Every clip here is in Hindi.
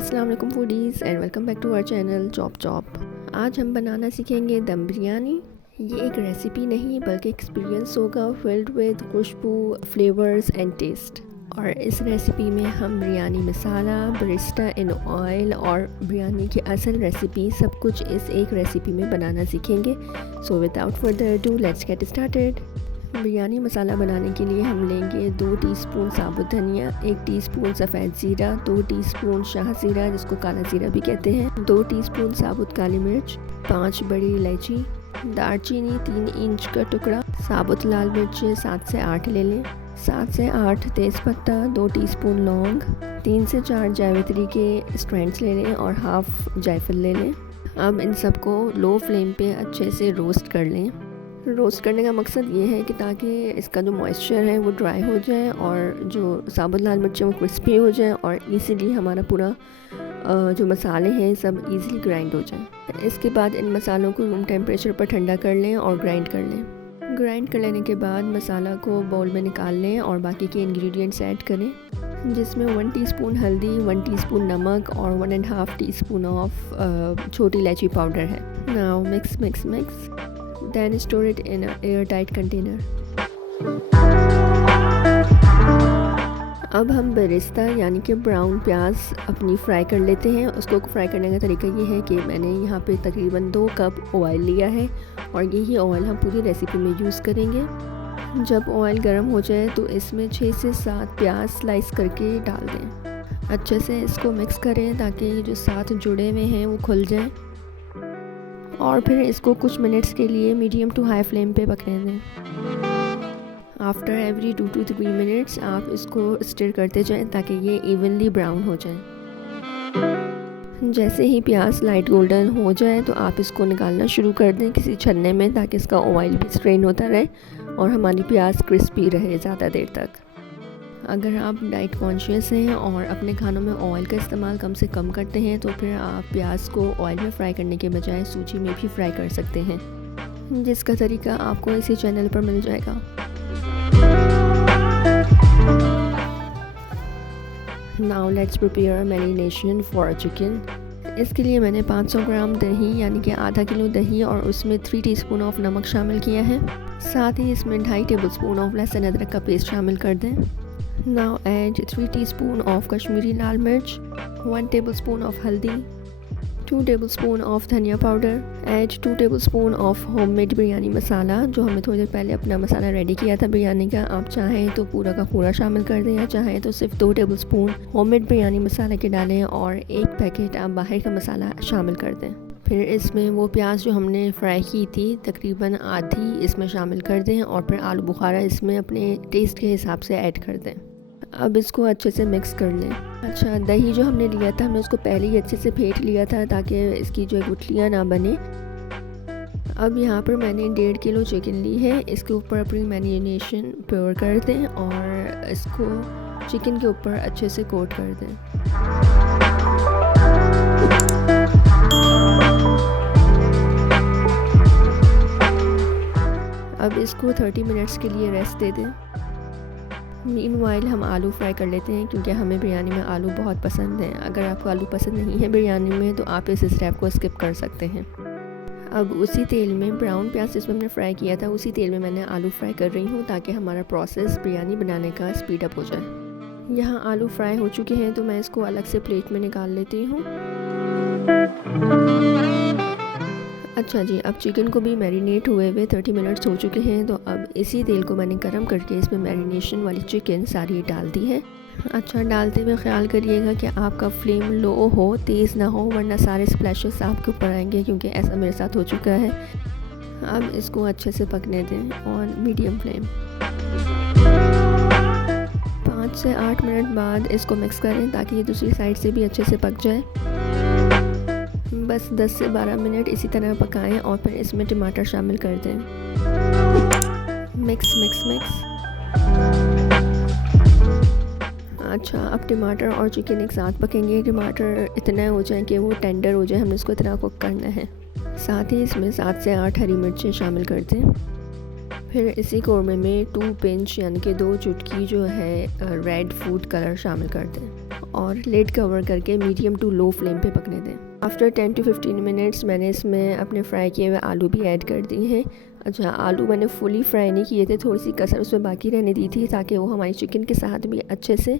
अस्सलाम वालेकुम foodies and welcome back to our channel chop chop. आज हम बनाना सीखेंगे दम बिरयानी। ये एक रेसिपी नहीं बल्कि एक्सपीरियंस होगा फिल्ड विद खुशबू, फ्लेवर्स एंड टेस्ट। और इस रेसिपी में हम बिरयानी मसाला, बरिस्टा इन ऑयल और बिरयानी की असल रेसिपी सब कुछ इस एक रेसिपी में बनाना सीखेंगे। So without further do let's get started. Biryani masala बनाने के लिए हम लेंगे 2 टीस्पून साबुत धनिया, 1 टीस्पून सफ़ेद ज़ीरा, 2 टीस्पून शाह ज़ीरा जिसको काला ज़ीरा भी कहते हैं, 2 टीस्पून साबुत काली मिर्च, 5 बड़ी इलायची, दालचीनी 3 इंच का टुकड़ा, साबुत लाल मिर्च 7 से 8 ले लें, 7 से 8 तेज़पत्ता, 2 टीस्पून लौंग, 3 से 4 जावित्री के स्ट्रैंड्स ले लें और हाफ जायफल ले लें। अब इन सबको लो फ्लेम पे अच्छे से रोस्ट कर लें। रोस्ट करने का मकसद ये है कि ताकि इसका जो मॉइस्चर है वो ड्राई हो जाए और जो साबुत लाल मिर्च वो क्रिस्पी हो जाए और इसीलिए हमारा पूरा जो मसाले हैं सब इजीली ग्राइंड हो जाए। इसके बाद इन मसालों को रूम टेम्परेचर पर ठंडा कर लें और ग्राइंड कर लें। ग्राइंड कर लेने के बाद मसाला को बाउल में निकाल लें और बाकी के इंग्रेडिएंट्स ऐड करें, जिसमें 1 टीस्पून हल्दी, 1 टीस्पून नमक और 1.5 टीस्पून ऑफ छोटी इलायची पाउडर है। Now mix mix mix then store it in an airtight container। अब हम बरिस्ता यानी कि ब्राउन प्याज अपनी फ्राई कर लेते हैं। उसको फ्राई करने का तरीका ये है कि मैंने यहाँ पे तकरीबन 2 कप ऑयल लिया है और यही ऑयल हम पूरी रेसिपी में यूज़ करेंगे। जब ऑयल गर्म हो जाए तो इसमें 6 से 7 प्याज स्लाइस करके डाल दें। अच्छे से इसको मिक्स करें ताकि ये जो साथ जुड़े हुए हैं वो खुल जाएँ और फिर इसको कुछ मिनट्स के लिए मीडियम टू हाई फ्लेम पे पकने दें। आफ्टर एवरी 2 to 3 मिनट्स आप इसको स्टिर करते जाएं ताकि ये इवनली ब्राउन हो जाए। जैसे ही प्याज लाइट गोल्डन हो जाए तो आप इसको निकालना शुरू कर दें किसी छन्ने में ताकि इसका ऑयल भी स्ट्रेन होता रहे और हमारी प्याज क्रिस्पी रहे ज़्यादा देर तक। अगर आप डाइट कॉन्शियस हैं और अपने खानों में ऑयल का इस्तेमाल कम से कम करते हैं तो फिर आप प्याज को ऑयल में फ्राई करने के बजाय सूजी में भी फ्राई कर सकते हैं, जिसका तरीका आपको इसी चैनल पर मिल जाएगा। Now let's prepare marination for chicken. इसके लिए मैंने 500 ग्राम दही यानी कि आधा किलो दही और उसमें 3 टीस्पून ऑफ नमक शामिल किया है। साथ ही इसमें 2.5 टेबलस्पून ऑफ लहसुन अदरक का पेस्ट शामिल कर दें। Now add 3 teaspoon of Kashmiri लाल मिर्च, 1 tablespoon of हल्दी, 2 tablespoon of dhania powder, add 2 tablespoon of homemade biryani masala जो हमने थोड़ी देर पहले अपना मसाला रेडी किया था बिरयानी का। आप चाहें तो पूरा का पूरा शामिल कर दें या चाहें तो सिर्फ 2 टेबलस्पून होममेड बिरयानी मसाला के डालें और 1 पैकेट आप बाहर का मसाला शामिल कर दें। फिर इसमें वो प्याज जो हमने फ्राई की थी तकरीबन आधी इसमें शामिल कर दें और फिर आलू बुखारा इसमें अपने टेस्ट के हिसाब से ऐड कर दें। अब इसको अच्छे से मिक्स कर लें। अच्छा, दही जो हमने लिया था हमने उसको पहले ही अच्छे से फेंट लिया था ताकि इसकी जो गुठलियाँ ना बने। अब यहाँ पर मैंने 1.5 किलो चिकन ली है। इसके ऊपर अपनी मैरिनेशन प्योर कर दें और इसको चिकन के ऊपर अच्छे से कोट कर दें। अब इसको 30 मिनट्स के लिए रेस्ट दे दें। मीनवाइल हम आलू फ्राई कर लेते हैं क्योंकि हमें बिरयानी में आलू बहुत पसंद है। अगर आपको आलू पसंद नहीं है बिरयानी में तो आप इस स्टेप को स्किप कर सकते हैं। अब उसी तेल में ब्राउन प्याज जिसमें हमने फ्राई किया था उसी तेल में मैंने आलू फ्राई कर रही हूँ ताकि हमारा प्रोसेस बिरयानी बनाने का स्पीड अप हो जाए। यहाँ आलू फ्राई हो चुके हैं तो मैं इसको अलग से प्लेट में निकाल लेती हूँ। अच्छा जी, अब चिकन को भी मैरिनेट हुए हुए 30 मिनट्स हो चुके हैं तो अब इसी तेल को मैंने गर्म करके इसमें मैरिनेशन वाली चिकन सारी डाल दी है। अच्छा, डालते हुए ख्याल करिएगा कि आपका फ्लेम लो हो, तेज़ ना हो, वरना सारे स्प्लैशेस आपके ऊपर आएंगे क्योंकि ऐसा मेरे साथ हो चुका है। अब इसको अच्छे से पकने दें ऑन मीडियम फ्लेम। 5 से 8 मिनट बाद इसको मिक्स करें ताकि ये दूसरी साइड से भी अच्छे से पक जाए। बस 10 से 12 मिनट इसी तरह पकाएं और फिर इसमें टमाटर शामिल कर दें। Mix mix mix. अच्छा, अब टमाटर और चिकन एक साथ पकेंगे। टमाटर इतना हो जाए कि वो टेंडर हो जाए, हमने उसको इतना कुक करना है। साथ ही इसमें 7 से 8 हरी मिर्चें शामिल कर दें। फिर इसी कौरमे में 2 पिंच यानी कि 2 चुटकी जो है रेड फूड कलर शामिल कर दें और लिड कवर करके मीडियम टू लो फ्लेम पे पकने दें। आफ्टर 10 to 15 मिनट्स मैंने इसमें अपने फ्राई किए हुए आलू भी ऐड कर दिए हैं। अच्छा, आलू मैंने फुली फ्राई नहीं किए थे, थोड़ी सी कसर उसमें बाकी रहने दी थी ताकि वो हमारी चिकन के साथ भी अच्छे से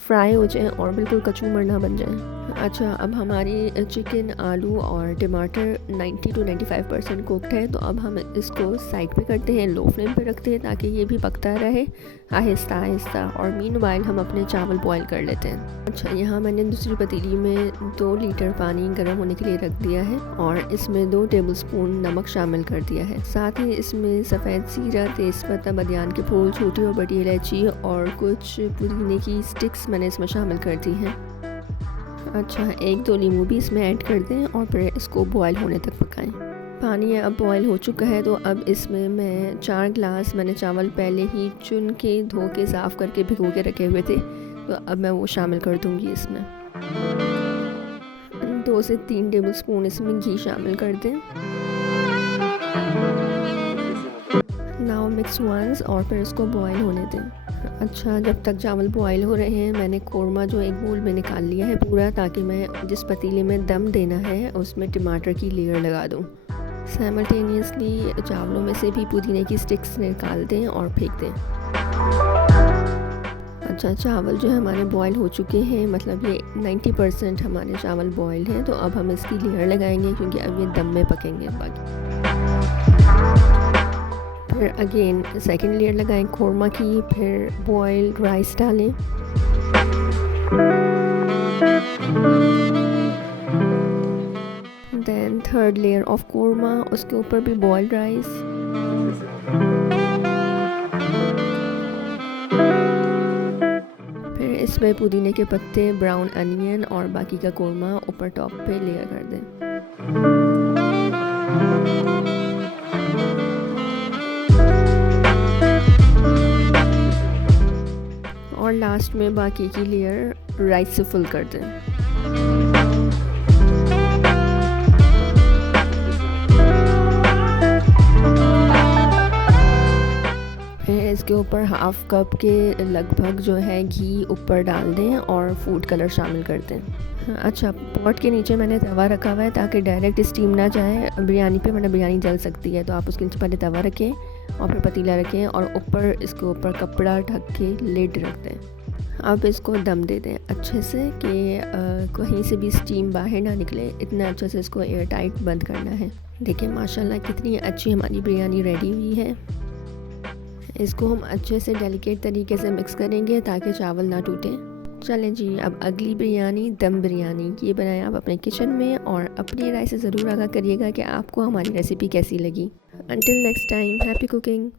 फ्राई हो जाए और बिल्कुल कचूमर ना बन जाए। अच्छा, अब हमारी चिकन, आलू और टमाटर 90 to 95% कुकड है, तो अब हम इसको साइड पे करते हैं, लो फ्लेम पे रखते हैं ताकि ये भी पकता रहे आहिस्ता आहिस्ता। और मीनवाइल हम अपने चावल बॉईल कर लेते हैं। अच्छा, यहाँ मैंने दूसरी पतीली में 2 लीटर पानी गर्म होने के लिए रख दिया है और इसमें 2 टेबलस्पून नमक शामिल कर दिया है। साथ ही इसमें सफ़ेद जीरा, तेज़पत्ता, बदियान के फूल, छोटी और बड़ी इलायची और कुछ पुदीने की स्टिक्स मैंने इसमें शामिल कर दी हैं। अच्छा, 1-2 नींबू भी इसमें ऐड कर दें और फिर इसको बॉयल होने तक पकाएं। पानी अब बॉयल हो चुका है, तो अब इसमें मैं 4 ग्लास मैंने चावल पहले ही चुन के, धो के, साफ़ करके भिगो के रखे हुए थे, तो अब मैं वो शामिल कर दूँगी इसमें। 2 से 3 टेबलस्पून इसमें घी शामिल कर दें। नाउ मिक्स वंस और फिर इसको बॉयल होने दें। अच्छा, जब तक चावल बॉयल हो रहे हैं मैंने कोरमा जो एक बोल में निकाल लिया है पूरा, ताकि मैं जिस पतीले में दम देना है उसमें टमाटर की लेयर लगा दूँ। साइमल्टेनियसली चावलों में से भी पुदीने की स्टिक्स निकाल दें और फेंक दें। अच्छा, चावल जो है हमारे बॉयल हो चुके हैं, मतलब ये 90% हमारे चावल बॉयल हैं, तो अब हम इसकी लेयर लगाएंगे क्योंकि अब ये दम में पकेंगे। बाकी फिर अगेन सेकंड लेयर लगाएं कोरमा की, फिर बॉइल्ड राइस डालें। Then third layer of korma, उसके ऊपर भी बॉइल्ड राइस। फिर इसमें पुदीने के पत्ते, ब्राउन अनियन और बाकी का कोरमा ऊपर टॉप पे लेयर कर दें। और लास्ट में बाकी की लेयर राइस से फुल कर दें। फिर इसके ऊपर हाफ कप के लगभग जो है घी ऊपर डाल दें और फूड कलर शामिल कर दें। अच्छा, पॉट के नीचे मैंने तवा रखा हुआ है ताकि डायरेक्ट स्टीम ना जाए बिरयानी पे, वरना बिरयानी जल सकती है। तो आप उसके नीचे पहले तवा रखें और फिर पतीला रखें और ऊपर इसके ऊपर कपड़ा ढक के लिड रख दें। अब इसको दम दे दें अच्छे से कि कहीं से भी स्टीम बाहर ना निकले, इतना अच्छे से इसको एयर टाइट बंद करना है। देखिए माशाल्लाह कितनी अच्छी हमारी बिरयानी रेडी हुई है। इसको हम अच्छे से डेलिकेट तरीके से मिक्स करेंगे ताकि चावल ना टूटे। चलें जी, अब अगली बिरयानी दम बिरयानी, ये बनाएं आप अपने किचन में और अपनी राय से ज़रूर आगाह करिएगा कि आपको हमारी रेसिपी कैसी लगी। Until next time, happy cooking.